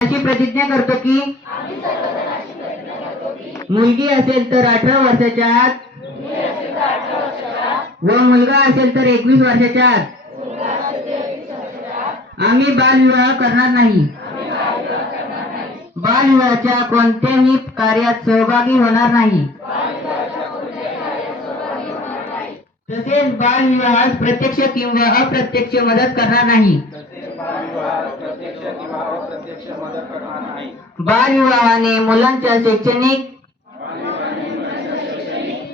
अशी प्रतिज्ञा करतो की मुलगी असेल तर 18 वर्षाच्या आत व मुलगा असेल तर 21 वर्षाच्या आत आम्ही बालविवाह करणार नाही. बालविवाहाच्या कोणत्याही कार्यात सहभागी होणार नाही. तसेच बालविवाहास प्रत्यक्ष किंवा अप्रत्यक्ष मदत करणार नाही. बालविवाहाने मुलांच्या शैक्षणिक,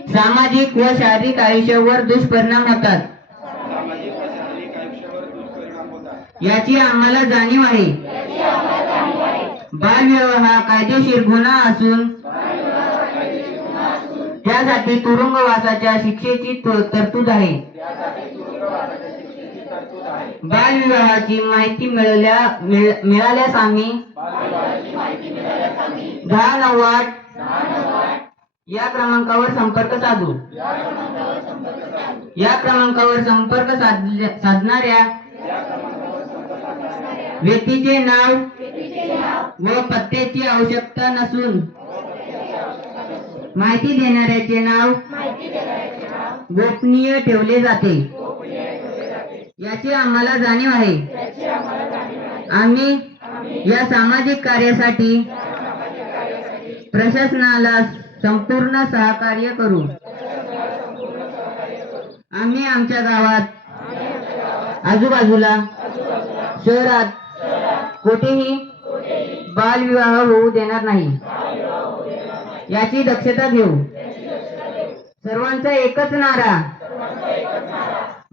सामाजिक व शारीरिक आयुष्यावर दुष्परिणाम होतात. याची आम्हाला जाणीव आहे. बालविवाह हा कायदेशीर गुन्हा असून त्यासाठी तुरुंगवासाच्या शिक्षेची तरतूद आहे. बालविवाहाची माहिती मिळाल्यास आम्ही 1098 या क्रमांकावर संपर्क साधू. या क्रमांकावर संपर्क साधणाऱ्या व्यक्तीचे नाव व पत्त्याची आवश्यकता नसून माहिती देणाऱ्याचे नाव गोपनीय ठेवले जाते. याची आम्हाला जाणीव आहे. आम्ही या सामाजिक कार्यासाठी प्रशासनाला संपूर्ण सहकार्य करू. आम्ही आमच्या गावात, आजूबाजूला, शहरात कुठेही बालविवाह होऊ देणार नाही. याची दक्षता घेऊ. सर्वांचा एकच नारा,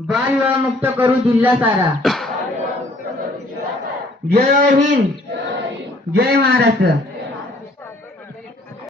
बालविवाह मुक्त करू जिल्हा सारा. जय हिंद, जय महाराष्ट्र.